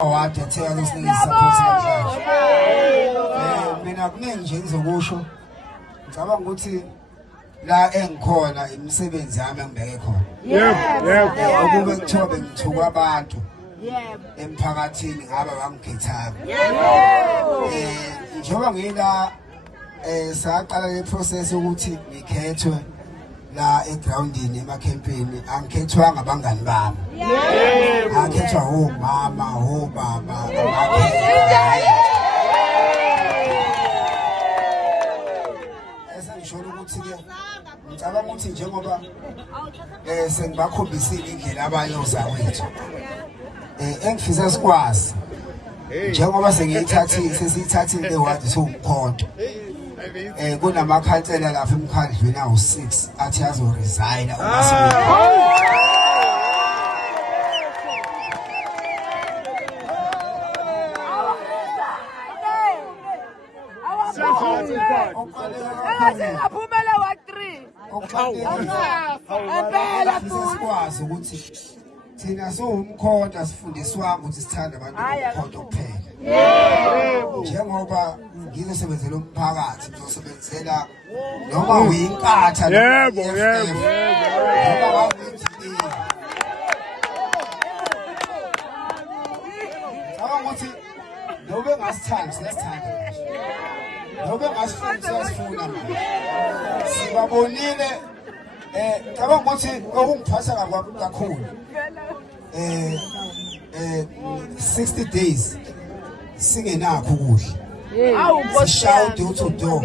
Wathetheka lesiningi support mina kuningi nje ngizokusho ngicabanga ukuthi la engikhona imisebenzi yami engibeke khona ukube kuthiwa bengithuka abantu emphakathini ngaba bangikhethayo njengoba ngila saqala le process ukuthi ngikhethwe la egroundini emacampini angikhethwanga abangani bami akhethwa omama obaba esengisholo ukuthi ke ngicabanga ukuthi njengoba sengibakhombisile indlela abayoza wethu engifisa sikwazi njengoba sesiyithathile le ward soumkhonto kunamakhansela lapha emkhandlweni awu6 athi azoresign sikwazi ukuthi thina soumkhonto sifundiswa ukuthi sithanda abantu bomkhonto kuphela njengoba ngizosebenzela umphakathi ngizosebenzela noma uyinkatha yebo ukuthi nobe ngasithanda siyasithanda nobe ngasifuna siyasifuna sibabonile ngicabanga ukuthi okungiphatha kakhulu 60 days singenakho ukudla shout door to door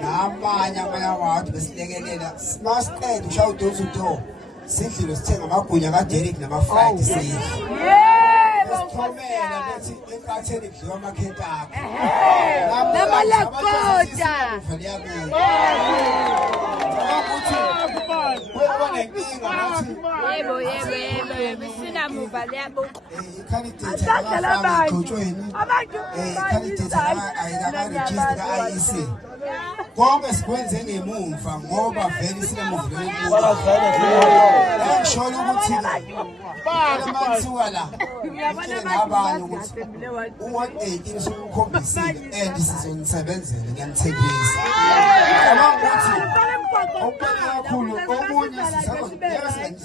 namanye abantu besilekelela masiqeda shout door to door sidlile sithenga amagunya kaDerek nama-fried sidle sithomela bethi enkatheni kudliwa amakhenta akho namalakota yebo sinamuva liyabo ikhandidate akafanga egcotshweni ikhandidate ayikaregister ka-IEC konke sikwenze ngemuva ngoba vele sinemuva engisholo ukuthi amansuka la ngabanye ukuthi u-118 sokukhombisile and sizonisebenzela ngiyanithembisa ngicabanga ukuthi okuqala kakhulu okunye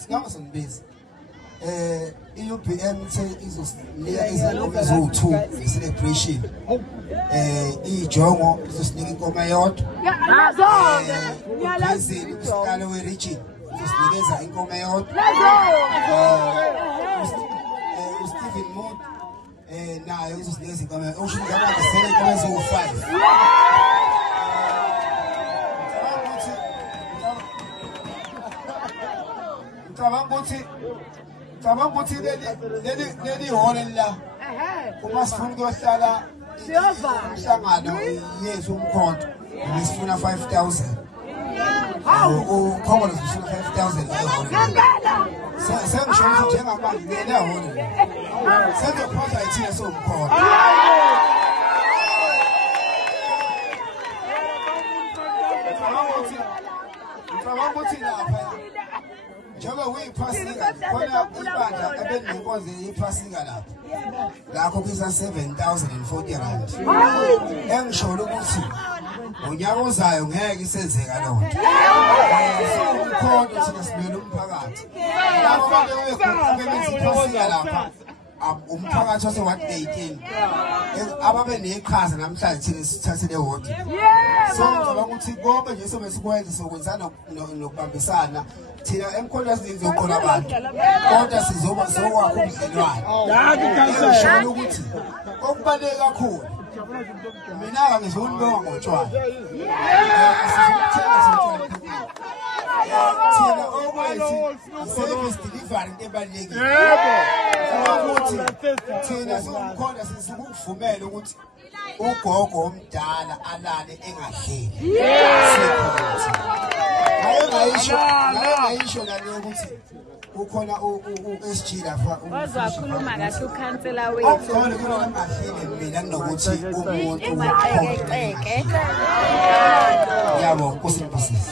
singasengibizi i-UBM izosinika izinkomo eziwu2 i-celebration ijongo izosinika inkomo eyodwa phezulu usihlalo we-region uzosinikeza inkomo eyodwa uStephen Mood naye uzosinikeza inkomo eyodwa usho ngabanga sele inkomo eziwu5 Ngicabanga ukuthi leli hole la uma sifuna ukuyohlala umhlangano yethu umkhonto ngisifuna 5,000 ukhongolo sifuna 5,000 sengisho ukuthi njengamanje ngene hole sengizophosa ithina somkhonto ngicabanga ukuthi lapha njengoba uyiphasika khona ibandla ebelinenkonzo yiphasika lapha lakho kuza 7,040 rand engisholo ukuthi unyaka ozayo ngeke isenzeka lonto umkhonto thina simele umphakathi labo bantu bebenza iphasika lapha umphakathi wase-118 ababe neqhaza namhlanje thina sithathele wonke so ngicabanga ukuthi konke nje sobe sikwenza sokwenzana nokubambisana thina emkhonto sizoqola abantu kodwa sizokwakha ubudlelwano ngisholo ukuthi okubaluleke kakhulu mina ngizonibonga ngotshwala thina okwethi service delivery into ebalulekile ukuthi thina sikhona sikuvumela ukuthi ugogo omdala alale engadleli ngayisho nale ukuthi ukhona u-SG lapha Wazakhuluma kahle ukhansela wethu. okukhona kunamahlile mina kunokuthi umuntu Emaxeke. yabo kusibusisi